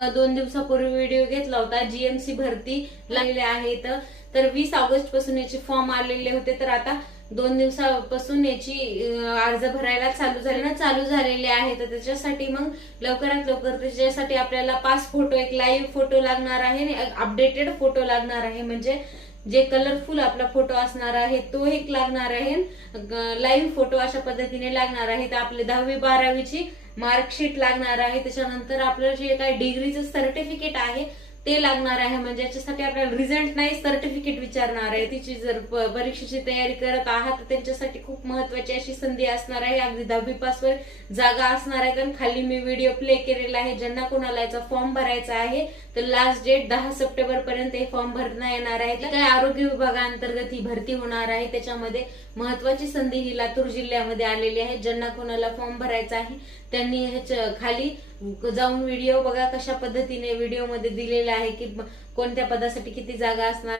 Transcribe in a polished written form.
2 दिवसापूर्वी व्हिडिओ घेतला होता, जीएमसी भरती लागलेले आहेत. तर 20 ऑगस्ट पासून याचे फॉर्म आलेले होते. तर आता 2 दिवसापासून याची अर्ज भरायला चालू झालेले आहे. तर त्याच्यासाठी मग लवकरात लवकर त्याच्यासाठी आपल्याला 5 फोटो, एक लाईव्ह फोटो लागणार आहे, अपडेटेड फोटो लागणार आहे. म्हणजे जे कलरफुल आपला फोटो असणार आहे तो एक लागणार आहे, लाईव्ह फोटो अशा पद्धतीने लागणार आहे. तर आपले 10वी 12वीची मार्कशीट लागणार आहे. त्याच्यानंतर आपलं जे काही डिग्रीचं सर्टिफिकेट आहे ते लागणार आहे. म्हणजे याच्यासाठी आपल्याला रिझल्ट नाही, सर्टिफिकेट विचारणार आहे. तिची जर परीक्षेची तयारी करत आहात तर त्यांच्यासाठी खूप महत्वाची अशी संधी असणार आहे. अगदी 10वी पासवर जागा असणार आहे. कारण खाली मी व्हिडिओ प्ले केलेला आहे. ज्यांना कोणाला याचा फॉर्म भरायचा आहे तर लास्ट डेट 10 सप्टेंबर पर्यंत हे फॉर्म भरता येणार आहे. काय आरोग्य विभागाअंतर्गत ही भरती होणार आहे. त्याच्यामध्ये महत्वाची संधी ही लातूर जिल्ह्यामध्ये आलेली आहे. ज्यांना कोणाला फॉर्म भरायचा आहे त्यांनी ह्याच्या खाली जाऊन व्हिडिओ बघा, कशा पद्धतीने व्हिडिओ मध्ये दिलेला आहे की कोणत्या पदासाठी किती जागा असणार.